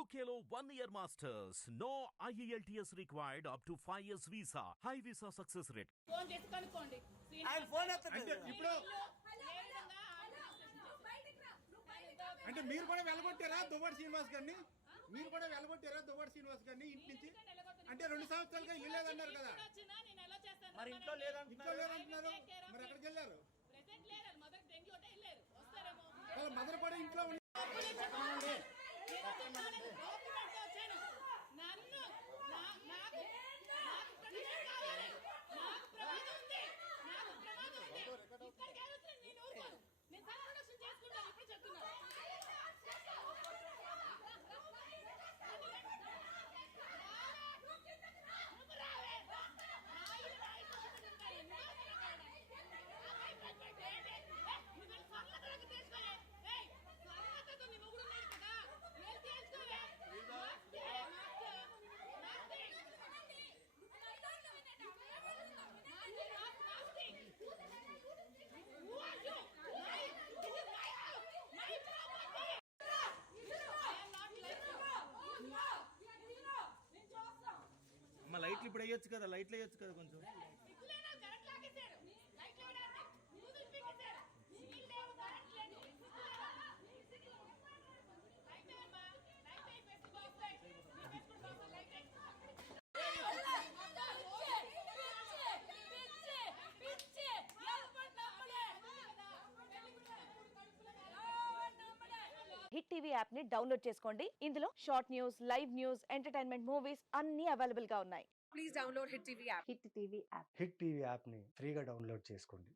UKLO 1 year masters. No IELTS required up to 5 years visa. High visa success rate. Phone చేసి కనుక్కోండి. ఆయన phone ఎత్తలేదు. ఇప్పుడు అంటే మీరు కూడా వెళ్ళగొట్టారా దువ్వాడ శ్రీనివాస్ గారిని? మీరు కూడా వెళ్ళగొట్టారా దువ్వాడ శ్రీనివాస్ గారిని ఇంటి నుంచి? అంటే 2 సంవత్సరాలుగా ఇల్లు లేదన్నారు కదా, మరి ఇంట్లో ఇంట్లో లేదంటున్నారు, మరి ఎక్కడికి వెళ్ళారు? వాళ్ళ మదర్ కూడా ఇంట్లో ఉంది. లైట్లు ఇప్పుడు వేయొచ్చు కదా, లైట్లు వేయొచ్చు కదా కొంచెం. హిట్ టీవీ యాప్ ని డౌన్లోడ్ చేసుకోండి. ఇందులో short news, live news, entertainment movies అన్ని అవైలబుల్ గా ఉన్నాయి. Please download hit TV app. Hit TV app. Hit TV app ని ఫ్రీగా డౌన్లోడ్ చేసుకోండి.